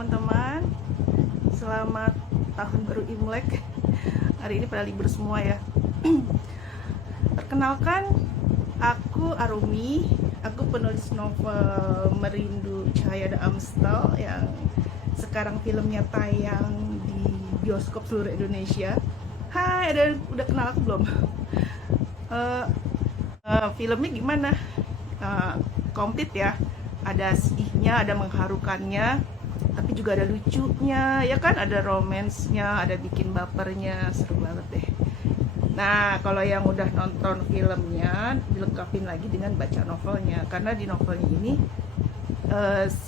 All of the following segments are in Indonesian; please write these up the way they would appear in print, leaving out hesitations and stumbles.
teman-teman. Selamat tahun baru Imlek. Hari ini pada libur semua ya. Perkenalkan, aku Arumi. Aku penulis novel Merindu Cahaya Da Amstel yang sekarang filmnya tayang di bioskop seluruh Indonesia. Hai, udah kenal aku belum? Filmnya gimana? Komplit ya. Ada sedihnya, ada mengharukannya, tapi juga ada lucunya, ya kan? Ada romansnya, ada bikin bapernya, seru banget deh. Nah, kalau yang udah nonton filmnya, dilengkapin lagi dengan baca novelnya, karena di novelnya ini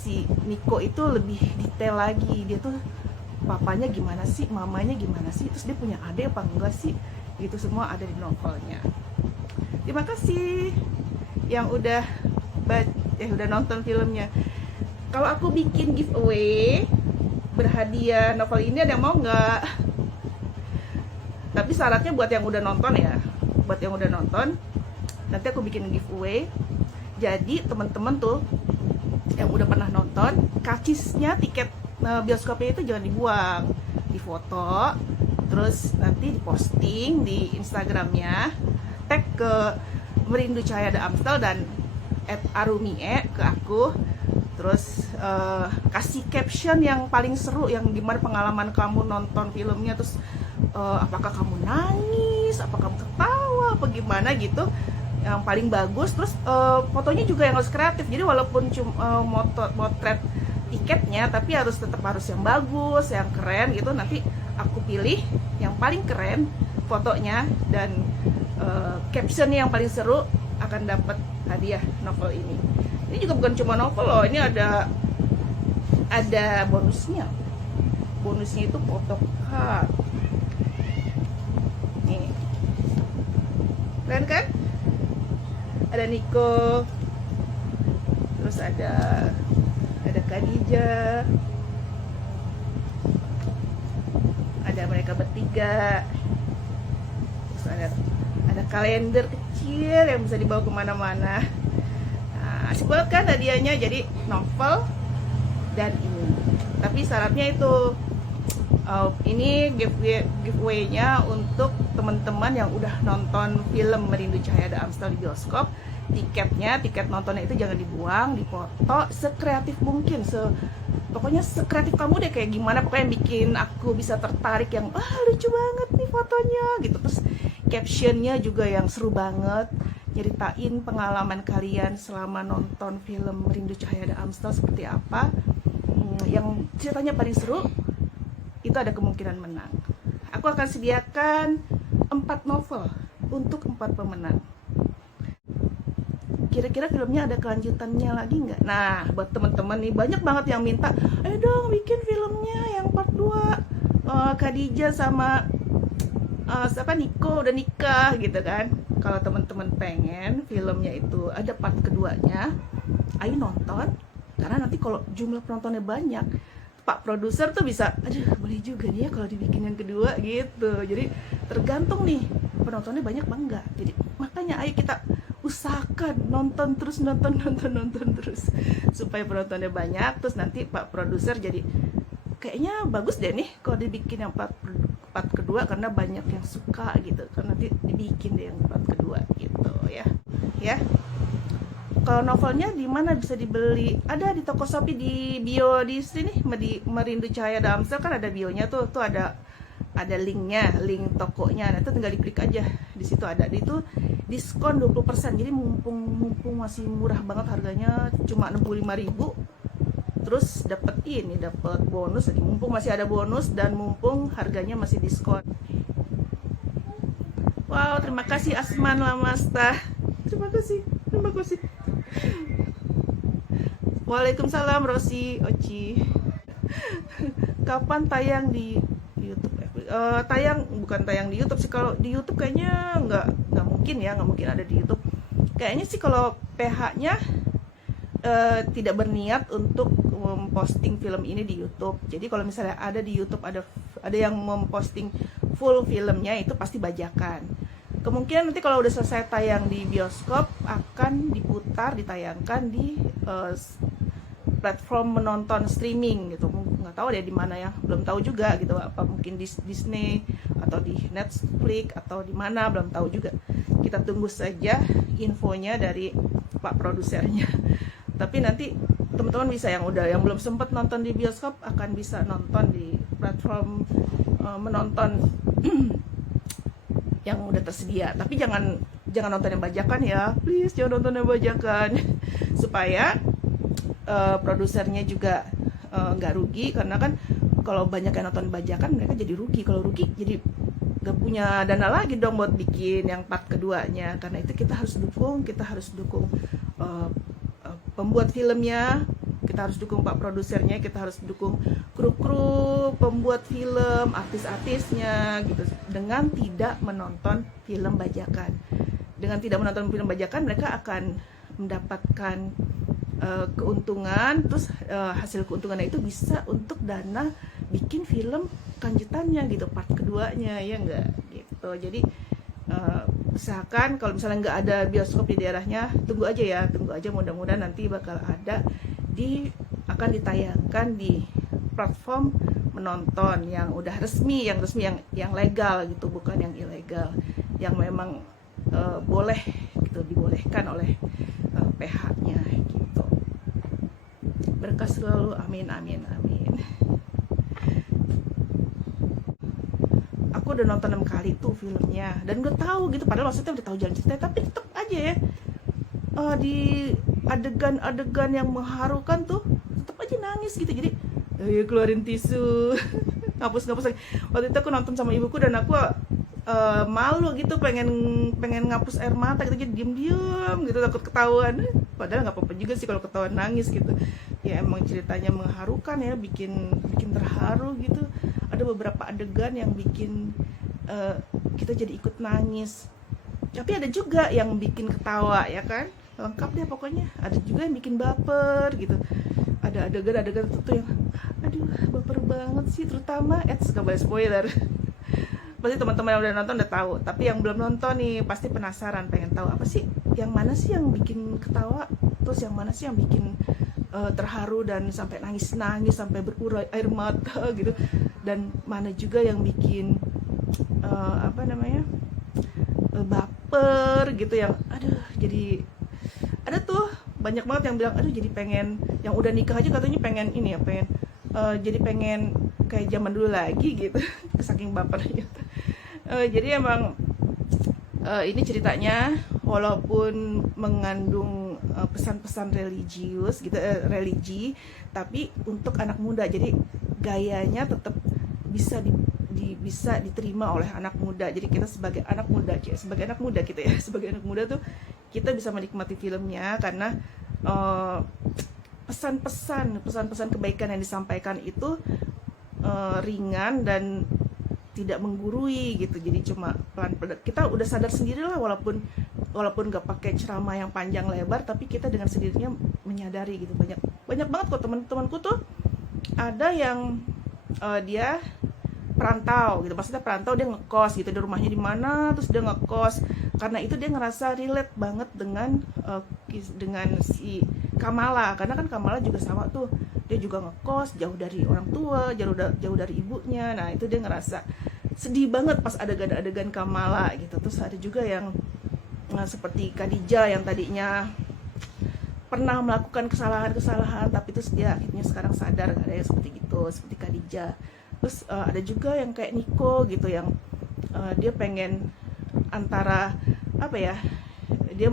si Nico itu lebih detail lagi. Dia tuh papanya gimana sih, mamanya gimana sih, terus dia punya adik apa enggak sih, gitu semua ada di novelnya. Terima kasih yang udah udah nonton filmnya. Kalau aku bikin giveaway berhadiah novel ini, ada yang mau nggak? Tapi syaratnya buat yang udah nonton ya. Buat yang udah nonton, nanti aku bikin giveaway. Jadi teman-teman tuh yang udah pernah nonton, karcisnya tiket bioskopnya itu jangan dibuang, difoto, terus nanti diposting di Instagramnya, tag ke Merindu Cahaya Da Amstel dan @arumie ke aku. Terus kasih caption yang paling seru, yang gimana pengalaman kamu nonton filmnya, terus apakah kamu nangis, apakah kamu ketawa, apa gimana gitu, yang paling bagus. Terus fotonya juga yang harus kreatif, jadi walaupun cuma motret tiketnya, tapi tetap harus yang bagus, yang keren gitu. Nanti aku pilih yang paling keren fotonya dan captionnya yang paling seru, akan dapat hadiah novel ini. Ini juga bukan cuma novel loh, ini ada bonusnya. Bonusnya itu photocard. Nih, keren kan? Ada Nico, terus ada Khadijah, ada mereka bertiga, terus ada kalender kecil yang bisa dibawa kemana-mana. Nah, asik banget kan hadiahnya, jadi novel dan ini. Tapi syaratnya itu ini giveaway-nya untuk teman-teman yang udah nonton film Merindu Cahaya Da Amstel di bioskop. Tiket nontonnya itu jangan dibuang, dipoto sekreatif mungkin, pokoknya sekreatif kamu deh, kayak gimana pokoknya yang bikin aku bisa tertarik, yang lucu banget nih fotonya gitu. Terus captionnya juga yang seru banget, nyeritain pengalaman kalian selama nonton film Merindu Cahaya Da Amstel seperti apa. Yang ceritanya paling seru itu ada kemungkinan menang. Aku akan sediakan 4 novel untuk 4 pemenang. Kira-kira filmnya ada kelanjutannya lagi nggak? Nah, buat teman-teman nih, banyak banget yang minta, ayo dong bikin filmnya yang part 2. Khadijah sama siapa, Nico udah nikah gitu kan. Kalau teman-teman pengen filmnya itu ada part keduanya, ayo nonton. Karena nanti kalau jumlah penontonnya banyak, Pak produser tuh bisa, boleh juga nih ya kalau dibikin yang kedua gitu. Jadi tergantung nih penontonnya banyak apa enggak. Jadi makanya ayo kita usahakan nonton terus supaya penontonnya banyak. Terus nanti Pak produser jadi, kayaknya bagus deh nih kalau dibikin yang part kedua, karena banyak yang suka gitu kan. Nanti dibikin deh yang part kedua gitu ya. Kalau novelnya di mana bisa dibeli? Ada di toko Shopee, di bio di sini, di Merindu Cahaya Da Amstel kan ada bionya tuh ada linknya, link tokonya. Nah, itu tinggal diklik aja. Di situ ada. Itu diskon 20%. Jadi mumpung masih murah banget harganya, cuma 65.000. Terus dapat bonus. Jadi mumpung masih ada bonus dan mumpung harganya masih diskon. Wow, terima kasih Asman Lamasta. Terima kasih. Waalaikumsalam Rosi Oci. Kapan tayang di YouTube? Bukan tayang di YouTube sih. Kalau di YouTube kayaknya nggak mungkin ada di YouTube. Kayaknya sih kalau PH-nya tidak berniat untuk memposting film ini di YouTube. Jadi kalau misalnya ada di YouTube, ada yang memposting full filmnya, itu pasti bajakan. Kemungkinan nanti kalau udah selesai tayang di bioskop akan ditayangkan di platform menonton streaming gitu. Nggak tahu deh di mana ya, belum tahu juga gitu, apa mungkin di Disney atau di Netflix atau di mana, belum tahu juga. Kita tunggu saja infonya dari Pak produsernya. Tapi nanti teman-teman bisa yang belum sempat nonton di bioskop akan bisa nonton di platform menonton yang udah tersedia. Tapi jangan nonton yang bajakan ya, please jangan nonton yang bajakan supaya produsernya juga nggak rugi, karena kan kalau banyak yang nonton bajakan mereka jadi rugi. Kalau rugi jadi nggak punya dana lagi dong buat bikin yang part keduanya. Karena itu kita harus dukung pembuat filmnya, kita harus dukung Pak produsernya, kita harus dukung kru-kru pembuat film, artis-artisnya gitu, dengan tidak menonton film bajakan. Dengan tidak menonton film bajakan, mereka akan mendapatkan keuntungan, terus hasil keuntungannya itu bisa untuk dana bikin film lanjutannya gitu, part keduanya, ya enggak gitu. Jadi usahakan kalau misalnya nggak ada bioskop di daerahnya, tunggu aja, mudah-mudahan nanti bakal ada, akan ditayangkan di platform menonton yang udah resmi, yang legal gitu, bukan yang ilegal, yang memang boleh gitu, dibolehkan oleh PH-nya gitu. Berkah selalu, amin amin amin. Aku udah nonton 6 kali tuh filmnya dan udah tahu gitu, padahal maksudnya udah tahu jalan cerita, tapi tetap aja ya di adegan-adegan yang mengharukan tuh tetap aja nangis gitu. Jadi keluarin tisu ngapus lagi. Waktu itu aku nonton sama ibuku dan aku malu gitu, pengen ngapus air mata gitu, jadi diem gitu, takut ketahuan. Padahal nggak apa-apa juga sih kalau ketahuan nangis gitu. Ya emang ceritanya mengharukan ya, bikin terharu gitu. Ada beberapa adegan yang bikin kita jadi ikut nangis. Tapi ada juga yang bikin ketawa ya kan, lengkap deh pokoknya. Ada juga yang bikin baper gitu. Ada adegan tuh yang aduh baper banget sih, terutama nggak boleh spoiler. Pasti teman-teman yang udah nonton udah tahu, tapi yang belum nonton nih pasti penasaran, pengen tahu apa sih, yang mana sih yang bikin ketawa, terus yang mana sih yang bikin terharu dan sampai nangis sampai berurai air mata gitu, dan mana juga yang bikin baper gitu, yang aduh, jadi ada tuh banyak banget yang bilang aduh jadi pengen, yang udah nikah aja katanya pengen ini ya, jadi pengen kayak zaman dulu lagi gitu saking bapernya. Jadi emang ini ceritanya walaupun mengandung pesan-pesan religius gitu, religi, tapi untuk anak muda. Jadi gayanya tetap bisa bisa diterima oleh anak muda. Jadi kita sebagai anak muda gitu ya, sebagai anak muda tuh kita bisa menikmati filmnya karena pesan-pesan kebaikan yang disampaikan itu ringan dan tidak menggurui gitu. Jadi cuma pelan-pelan kita udah sadar sendiri lah, walaupun nggak pakai ceramah yang panjang lebar, tapi kita dengan sendirinya menyadari gitu. Banyak banget kok teman-temanku tuh ada yang dia perantau gitu, maksudnya perantau, dia ngekos gitu, di rumahnya di mana, terus dia ngekos. Karena itu dia ngerasa relate banget dengan si Kamala, karena kan Kamala juga sama tuh, dia juga ngekos jauh dari orang tua, jauh dari ibunya. Nah itu dia ngerasa sedih banget pas adegan-adegan Kamala gitu. Terus ada juga yang seperti Khadijah yang tadinya pernah melakukan kesalahan, tapi terus dia akhirnya sekarang sadar, ada yang seperti gitu, seperti Khadijah. Terus ada juga yang kayak Niko gitu, yang dia pengen antara dia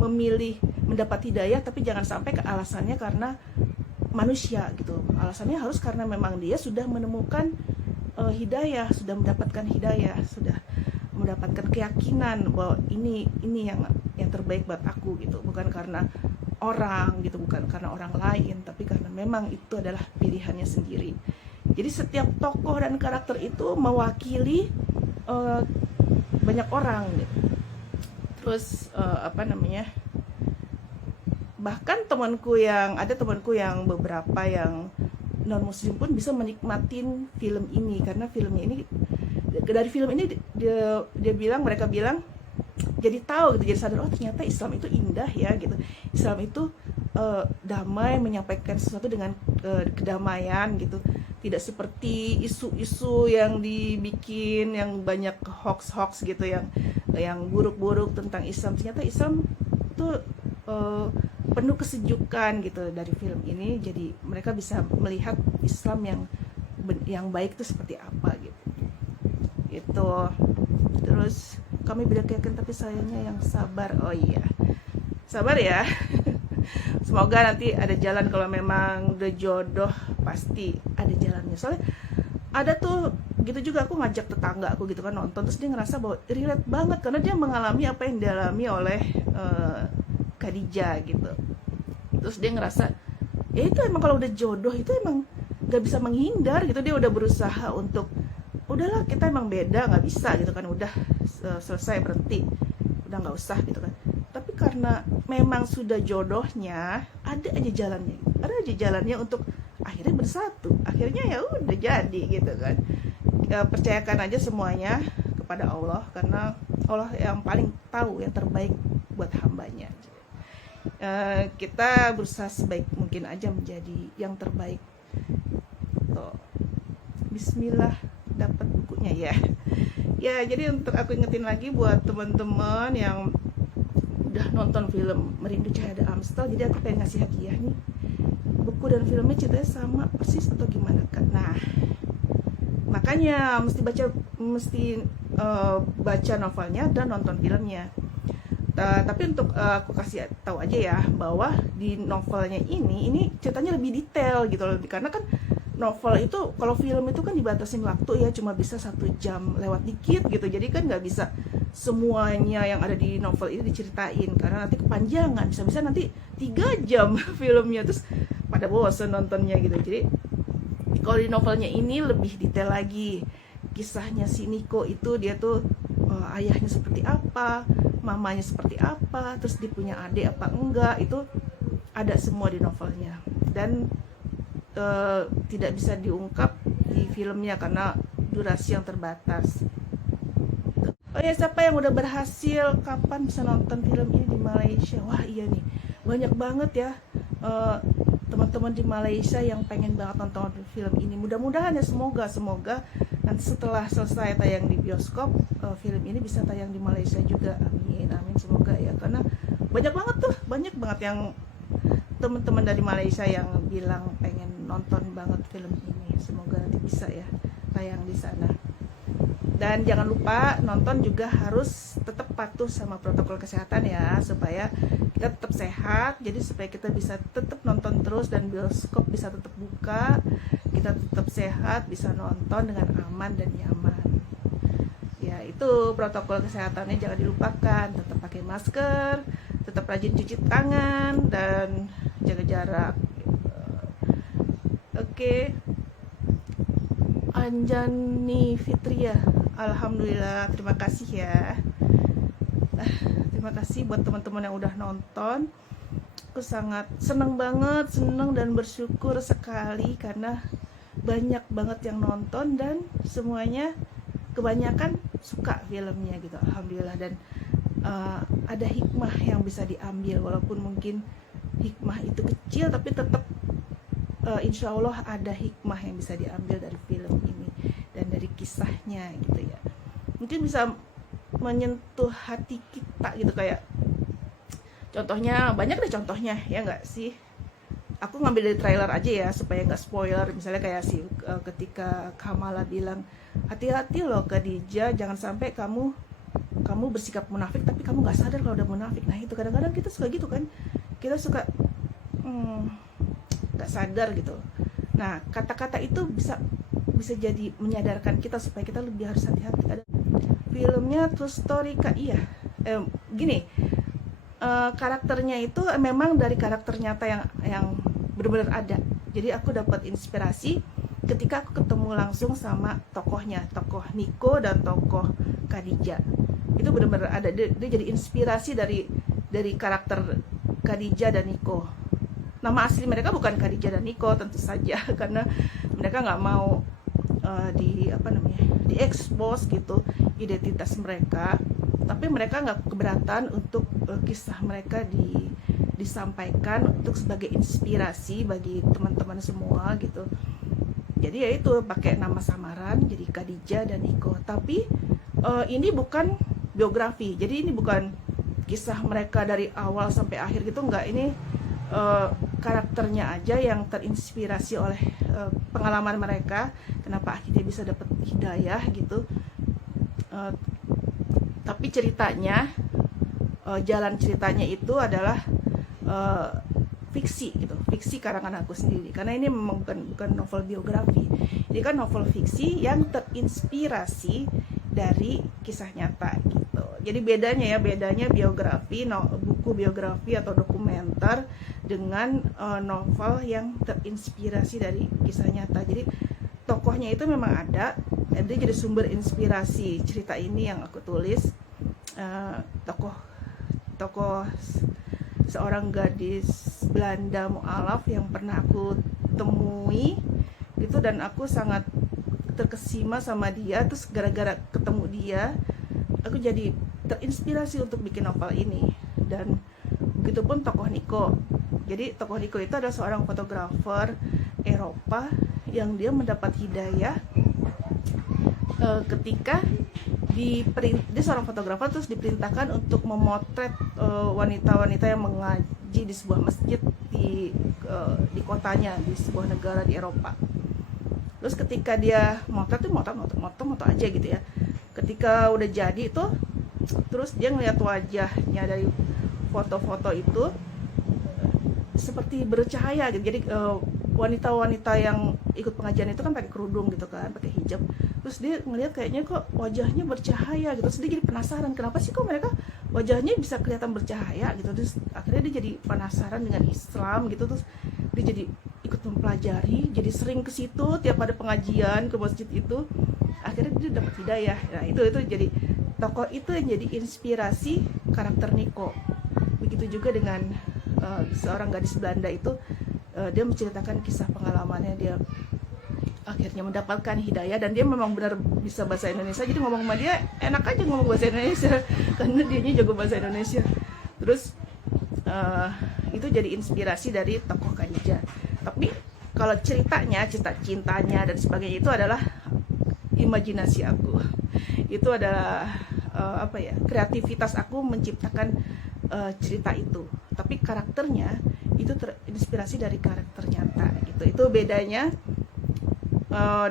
memilih mendapat hidayah, tapi jangan sampai ke alasannya karena manusia gitu. Alasannya harus karena memang dia sudah menemukan hidayah, sudah mendapatkan hidayah, sudah mendapatkan keyakinan bahwa ini yang terbaik buat aku gitu, bukan karena orang gitu, bukan karena orang lain, tapi karena memang itu adalah pilihannya sendiri. Jadi setiap tokoh dan karakter itu mewakili banyak orang gitu. Terus bahkan temanku yang beberapa yang non muslim pun bisa menikmatin film ini, karena dari film ini mereka bilang jadi tahu gitu, jadi sadar, oh ternyata Islam itu indah ya gitu. Islam itu damai, menyampaikan sesuatu dengan kedamaian gitu. Tidak seperti isu-isu yang dibikin, yang banyak hoax-hoax gitu, yang buruk-buruk tentang Islam. Ternyata Islam tuh penuh kesejukan gitu dari film ini. Jadi mereka bisa melihat Islam yang baik itu seperti apa gitu. Itu. Terus kami beda keyakinan tapi sayangnya yang sabar. Oh iya, sabar ya. Semoga nanti ada jalan, kalau memang udah jodoh pasti ada jalannya. Soalnya ada tuh gitu juga, aku ngajak tetangga aku gitu kan nonton, terus dia ngerasa bahwa relate banget karena dia mengalami apa yang dialami oleh Khadijah gitu. Terus dia ngerasa ya itu emang kalau udah jodoh itu emang gak bisa menghindar gitu. Dia udah berusaha untuk udahlah kita emang beda, nggak bisa gitu kan, udah selesai, berhenti, udah nggak usah gitu kan. Tapi karena memang sudah jodohnya, ada aja jalannya, untuk akhirnya bersatu, akhirnya ya udah jadi gitu kan. Percayakan aja semuanya kepada Allah, karena Allah yang paling tahu yang terbaik buat hambanya. Kita berusaha sebaik mungkin aja menjadi yang terbaik. Tuh. Bismillah, dapat bukunya ya. Ya, jadi untuk aku ingetin lagi buat teman-teman yang udah nonton film Merindu Cahaya Amstel, jadi aku pengen ngasih hadiah nih. Buku dan filmnya ceritanya sama persis atau gimana kan? Nah, makanya mesti baca novelnya dan nonton filmnya. Tapi untuk aku kasih tahu aja ya bahwa di novelnya ini ceritanya lebih detail gitu loh, karena kan novel itu, kalau film itu kan dibatasin waktu ya, cuma bisa 1 jam lewat dikit gitu. Jadi kan nggak bisa semuanya yang ada di novel ini diceritain, karena nanti kepanjangan, bisa-bisa nanti 3 jam filmnya, terus pada bosan nontonnya gitu. Jadi kalau di novelnya ini lebih detail lagi. Kisahnya si Niko itu, dia tuh ayahnya seperti apa, mamanya seperti apa, terus dia punya adik apa enggak, itu ada semua di novelnya. Dan tidak bisa diungkap di filmnya karena durasi yang terbatas. Oh ya, siapa yang udah berhasil, kapan bisa nonton film ini di Malaysia? Wah iya nih, banyak banget ya teman-teman di Malaysia yang pengen banget nonton film ini. Mudah-mudahan ya, semoga nanti setelah selesai tayang di bioskop, film ini bisa tayang di Malaysia juga. Amin, amin, semoga ya, karena banyak banget yang teman-teman dari Malaysia yang bilang pengen nonton banget film ini. Semoga nanti bisa ya tayang di sana. Dan jangan lupa nonton juga harus tetap patuh sama protokol kesehatan ya, supaya kita tetap sehat. Jadi supaya kita bisa tetap nonton terus dan bioskop bisa tetap buka, kita tetap sehat, bisa nonton dengan aman dan nyaman. Ya, itu protokol kesehatannya jangan dilupakan. Tetap pakai masker, tetap rajin cuci tangan, dan jaga jarak. Oke. Anjani Fitria, alhamdulillah, terima kasih ya. Terima kasih buat teman-teman yang udah nonton. Aku sangat senang dan bersyukur sekali karena banyak banget yang nonton dan semuanya kebanyakan suka filmnya gitu, alhamdulillah. Dan ada hikmah yang bisa diambil, walaupun mungkin hikmah itu kecil, tapi tetap insya Allah ada hikmah yang bisa diambil dari film ini dan dari kisahnya gitu ya. Mungkin bisa menyentuh hati kita gitu, kayak contohnya banyak deh contohnya ya nggak sih. Aku ngambil dari trailer aja ya supaya nggak spoiler. Misalnya kayak ketika Kamala bilang, hati-hati loh Khadijah, jangan sampai kamu bersikap munafik tapi kamu nggak sadar kalau udah munafik. Nah itu kadang-kadang kita suka gitu kan, kita suka nggak sadar gitu. Nah kata-kata itu bisa jadi menyadarkan kita supaya kita lebih harus hati-hati. Ada filmnya True Story Kak, iya gini, karakternya itu memang dari karakter nyata yang benar-benar ada. Jadi aku dapat inspirasi ketika aku ketemu langsung sama tokoh Niko dan tokoh Khadijah. Itu benar-benar ada, dia jadi inspirasi dari karakter Khadijah dan Niko. Nama asli mereka bukan Khadijah dan Niko tentu saja, karena mereka nggak mau diekspos gitu identitas mereka. Tapi mereka nggak keberatan untuk kisah mereka disampaikan untuk sebagai inspirasi bagi teman-teman semua gitu. Jadi ya itu pakai nama samaran jadi Khadijah dan Niko. Tapi ini bukan biografi. Jadi ini bukan kisah mereka dari awal sampai akhir gitu, enggak. Ini karakternya aja yang terinspirasi oleh pengalaman mereka, kenapa akhirnya bisa dapat hidayah gitu. Tapi ceritanya, jalan ceritanya itu adalah fiksi gitu, fiksi karangan aku sendiri, karena ini memang bukan novel biografi. Ini kan novel fiksi yang terinspirasi dari kisah nyata gitu. Jadi bedanya biografi, buku biografi atau dokumenter dengan novel yang terinspirasi dari kisah nyata. Jadi tokohnya itu memang ada, jadi sumber inspirasi cerita ini yang aku tulis. Tokoh seorang gadis Belanda mualaf yang pernah aku temui gitu, dan aku sangat terkesima sama dia. Terus gara-gara ketemu dia, aku jadi terinspirasi untuk bikin novel ini. Dan begitupun tokoh Niko. Jadi tokoh Niko itu adalah seorang fotografer Eropa yang dia mendapat hidayah ketika dia seorang fotografer, terus diperintahkan untuk memotret wanita-wanita yang mengaji di sebuah masjid di kotanya, di sebuah negara di Eropa. Terus ketika dia motret tuh moto aja gitu ya. Ketika udah jadi itu, terus dia ngeliat wajahnya dari foto-foto itu seperti bercahaya gitu. Jadi wanita-wanita yang ikut pengajian itu kan pakai kerudung gitu kan, pakai hijab. Terus dia ngelihat kayaknya kok wajahnya bercahaya gitu. Terus dia jadi penasaran, kenapa sih kok mereka wajahnya bisa kelihatan bercahaya gitu. Terus akhirnya dia jadi penasaran dengan Islam gitu. Terus dia jadi ikut mempelajari, jadi sering ke situ tiap ada pengajian ke masjid itu. Akhirnya dia dapat hidayah. Nah, itu jadi tokoh itu yang jadi inspirasi karakter Niko. Begitu juga dengan seorang gadis Belanda itu, dia menceritakan kisah pengalamannya dia akhirnya mendapatkan hidayah, dan dia memang benar bisa bahasa Indonesia. Jadi ngomong sama dia enak aja ngomong bahasa Indonesia karena dianya jago bahasa Indonesia. Terus itu jadi inspirasi dari tokoh Khadijah. Tapi kalau cerita cintanya dan sebagainya itu adalah imajinasi aku. Itu adalah kreativitas aku menciptakan cerita itu. Tapi karakternya itu terinspirasi dari karakter nyata gitu. Itu bedanya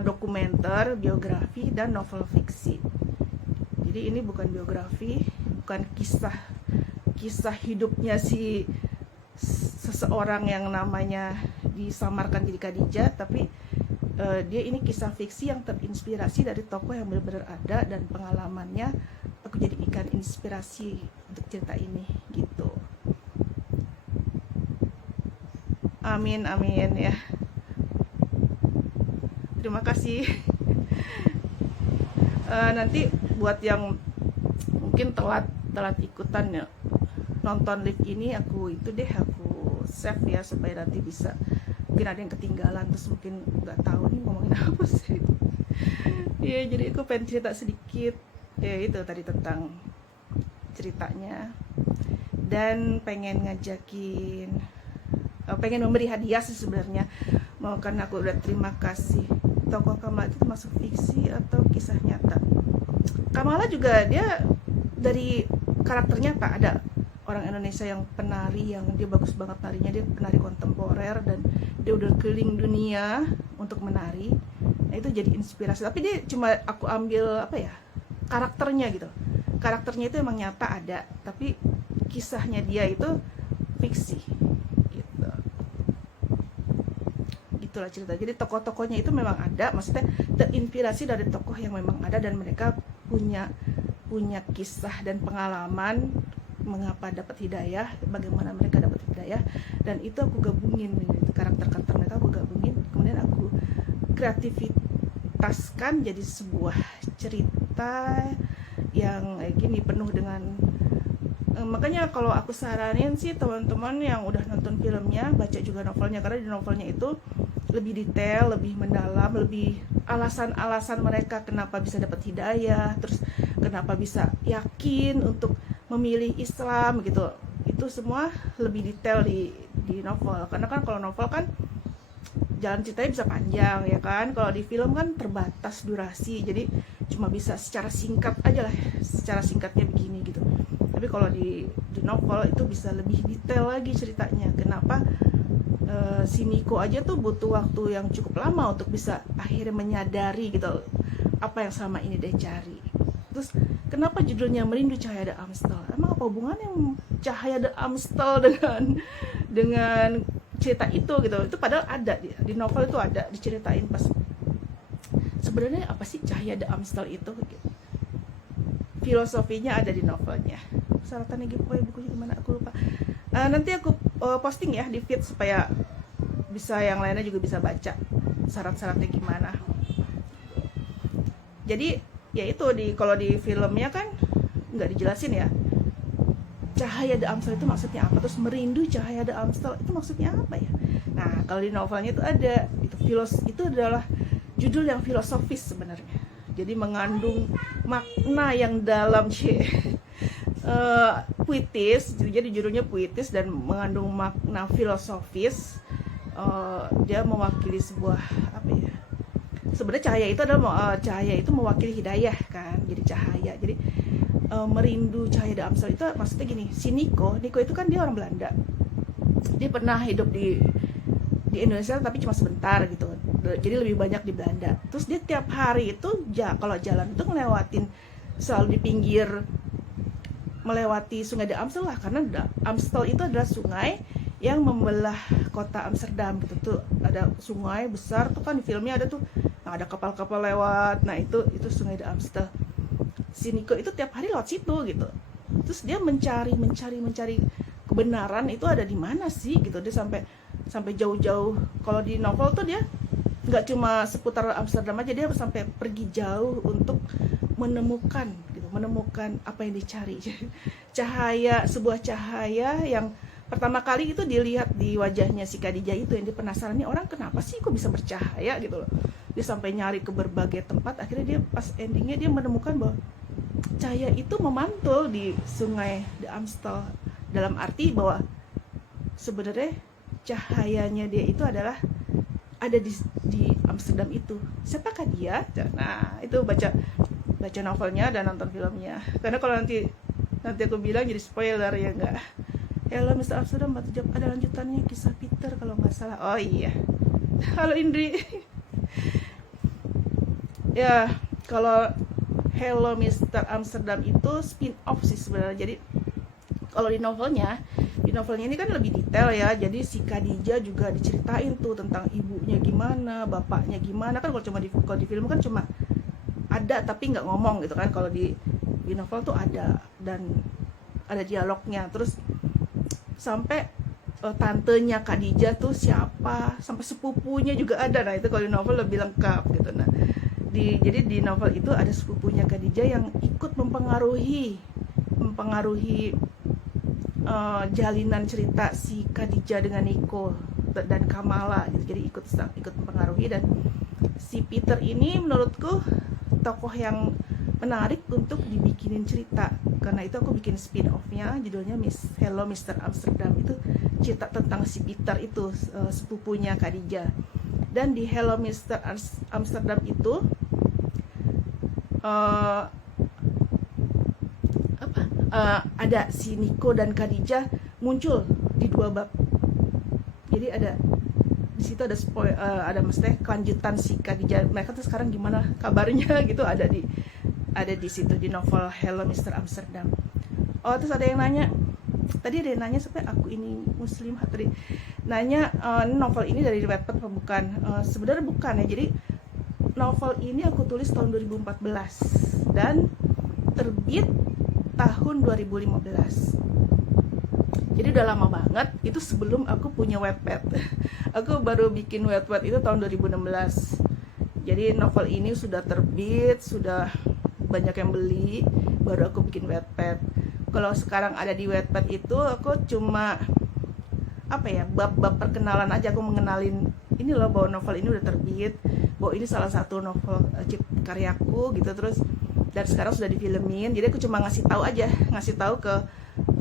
dokumenter, biografi, dan novel fiksi. Jadi ini bukan biografi, bukan kisah hidupnya si seseorang yang namanya disamarkan jadi Khadijah, tapi dia ini kisah fiksi yang terinspirasi dari tokoh yang benar-benar ada, dan pengalamannya aku jadikan inspirasi untuk cerita ini gitu. Amin ya. Terima kasih. Nanti buat yang mungkin telat ikutan ya nonton live ini, aku save ya supaya nanti bisa, mungkin ada yang ketinggalan terus mungkin nggak tahu nih ngomongin apa sih. Iya, jadi aku pengen cerita sedikit ya itu tadi tentang ceritanya, dan pengen memberi hadiah sih sebenarnya. Mau karena aku udah terima kasih. Tokoh Kamala itu termasuk fiksi atau kisah nyata? Kamala juga dia dari karakternya Pak, ada orang Indonesia yang penari yang dia bagus banget narinya, dia penari kontemporer dan dia udah keliling dunia untuk menari. Nah, itu jadi inspirasi. Tapi dia cuma aku ambil karakternya gitu. Karakternya itu emang nyata ada, tapi kisahnya dia itu fiksi. Itulah cerita. Jadi tokoh-tokohnya itu memang ada, maksudnya terinspirasi dari tokoh yang memang ada, dan mereka punya kisah dan pengalaman mengapa dapat hidayah, bagaimana mereka dapat hidayah, dan itu aku gabungin karakter-karakter mereka, aku gabungin, kemudian aku kreativitaskan jadi sebuah cerita yang gini, penuh dengan makanya kalau aku saranin sih teman-teman yang udah nonton filmnya, baca juga novelnya, karena di novelnya itu lebih detail, lebih mendalam, lebih alasan-alasan mereka kenapa bisa dapat hidayah, terus kenapa bisa yakin untuk memilih Islam gitu. itu semua lebih detail di novel, karena kan kalau novel kan jalan ceritanya bisa panjang ya kan, kalau di film kan terbatas durasi, jadi cuma bisa secara singkat aja lah, secara singkatnya begini gitu. Tapi kalau di novel itu bisa lebih detail lagi ceritanya. Kenapa si Nico aja tuh butuh waktu yang cukup lama untuk bisa akhirnya menyadari gitu apa yang selama ini dia cari. Terus kenapa judulnya Merindu Cahaya The Amstel? Emang apa hubungannya Cahaya The Amstel dengan cerita itu gitu? Itu padahal ada di novel, itu ada diceritain pas sebenarnya apa sih Cahaya The Amstel itu gitu. Filosofinya ada di novelnya. Syaratannya gitu, bukunya gimana aku lupa. Nanti aku posting ya di feed supaya bisa yang lainnya juga bisa baca syarat-syaratnya gimana. Jadi ya itu kalau di filmnya kan nggak dijelasin ya Cahaya The Amstel itu maksudnya apa, terus Merindu Cahaya The Amstel itu maksudnya apa ya. Nah kalau di novelnya itu ada itu adalah judul yang filosofis sebenarnya, jadi mengandung makna yang dalam puitis, jadi judulnya puitis dan mengandung makna filosofis. Dia mewakili sebuah apa ya, sebenarnya cahaya itu adalah cahaya itu mewakili hidayah kan, jadi cahaya. Jadi Merindu Cahaya The Amstel itu maksudnya gini, si Nico itu kan dia orang Belanda, dia pernah hidup di Indonesia tapi cuma sebentar gitu, jadi lebih banyak di Belanda. Terus dia tiap hari itu kalau jalan itu ngelewatin, selalu di pinggir melewati sungai The Amstel lah, karena Amstel itu adalah sungai yang membelah kota Amsterdam gitu. Tuh ada sungai besar tuh kan, di filmnya ada tuh yang ada kapal-kapal lewat. Nah itu sungai The Amstel. Si Nico itu tiap hari lewat situ gitu. Terus dia mencari kebenaran itu ada di mana sih gitu. Dia sampai jauh-jauh. Kalau di novel tuh dia nggak cuma seputar Amsterdam aja, dia sampai pergi jauh untuk menemukan apa yang dicari. Sebuah cahaya yang pertama kali itu dilihat di wajahnya si Khadijah itu, yang dia penasaran, nih orang kenapa sih kok bisa bercahaya gitu loh. Dia sampai nyari ke berbagai tempat, akhirnya dia pas endingnya dia menemukan bahwa cahaya itu memantul di sungai The Amstel, dalam arti bahwa sebenarnya cahayanya dia itu adalah ada di Amsterdam itu. Siapakah dia? Nah itu baca novelnya dan nonton filmnya, karena kalau nanti aku bilang jadi spoiler ya enggak. Hello Mr. Amsterdam, ada lanjutannya kisah Peter kalau nggak salah. Oh iya, halo Indri. Ya kalau Hello Mr. Amsterdam itu spin off sih sebenarnya. Jadi kalau di novelnya ini kan lebih detail ya. Jadi si Khadijah juga diceritain tuh tentang ibunya gimana, bapaknya gimana. Kan kalau di film kan cuma ada tapi nggak ngomong gitu kan. Kalau di novel tuh ada dan ada dialognya. Terus sampai tantenya Khadijah tuh siapa, sampai sepupunya juga ada. Nah itu kalau di novel lebih lengkap gitu. Nah jadi di novel itu ada sepupunya Khadijah yang ikut mempengaruhi jalinan cerita si Khadijah dengan Nico dan Kamala gitu. Jadi ikut mempengaruhi. Dan si Peter ini menurutku tokoh yang menarik untuk dibikinin cerita. Karena itu aku bikin spin off-nya, judulnya Hello Mr. Amsterdam. Itu cerita tentang si Peter itu, sepupunya Khadijah. Dan di Hello Mr. Amsterdam itu ada si Nico dan Khadijah muncul di 2 bab. Jadi ada di situ ada mesti kelanjutan si Khadijah, mereka tuh sekarang gimana kabarnya gitu, ada di situ di novel Hello Mr. Amsterdam. Oh terus ada yang nanya sampai aku ini muslim tadi nanya, novel ini dari Wattpad apa bukan? Sebenarnya bukan ya. Jadi novel ini aku tulis tahun 2014 dan terbit tahun 2015. Jadi udah lama banget, itu sebelum aku punya Wattpad. Aku baru bikin Wattpad itu tahun 2016. Jadi novel ini sudah terbit, sudah banyak yang beli, baru aku bikin Wattpad. Kalau sekarang ada di Wattpad itu aku cuma bab-bab perkenalan aja, aku mengenalin ini loh bahwa novel ini udah terbit, bahwa ini salah satu novel karyaku gitu. Terus dan sekarang sudah difilmin. Jadi aku cuma ngasih tahu ke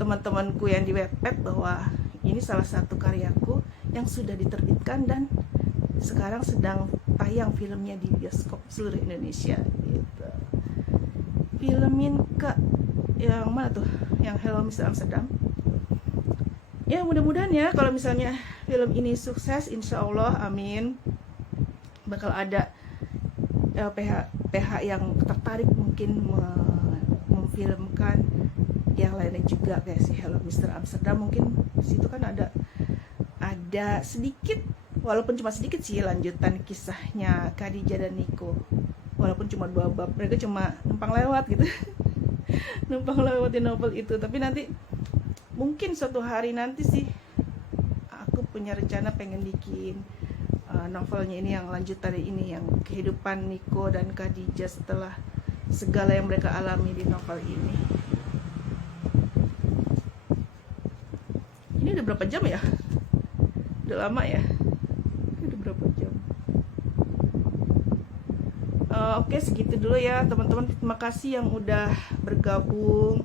teman-temanku yang di Wattpad bahwa ini salah satu karyaku yang sudah diterbitkan dan sekarang sedang tayang filmnya di bioskop seluruh Indonesia gitu. Filmin ke yang mana tuh? Yang Hello Mr. Amsterdam. Ya mudah-mudahan ya kalau misalnya film ini sukses, insya Allah, amin, bakal ada PH yang tertarik mungkin memfilmkan yang lainnya juga kayak si Hello Mr. Amsterdam. Mungkin di situ kan ada sedikit, walaupun cuma sedikit sih, lanjutan kisahnya Khadijah dan Niko, walaupun cuma 2 bab, mereka cuma numpang lewat gitu numpang lewat di novel itu. Tapi nanti mungkin suatu hari nanti sih aku punya rencana pengen bikin novelnya ini, yang lanjutan ini, yang kehidupan Niko dan Khadijah setelah segala yang mereka alami di novel ini. Ini udah berapa jam ya? Udah lama ya? Udah berapa jam? Oke, segitu dulu ya teman-teman. Terima kasih yang udah bergabung.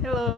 Hello.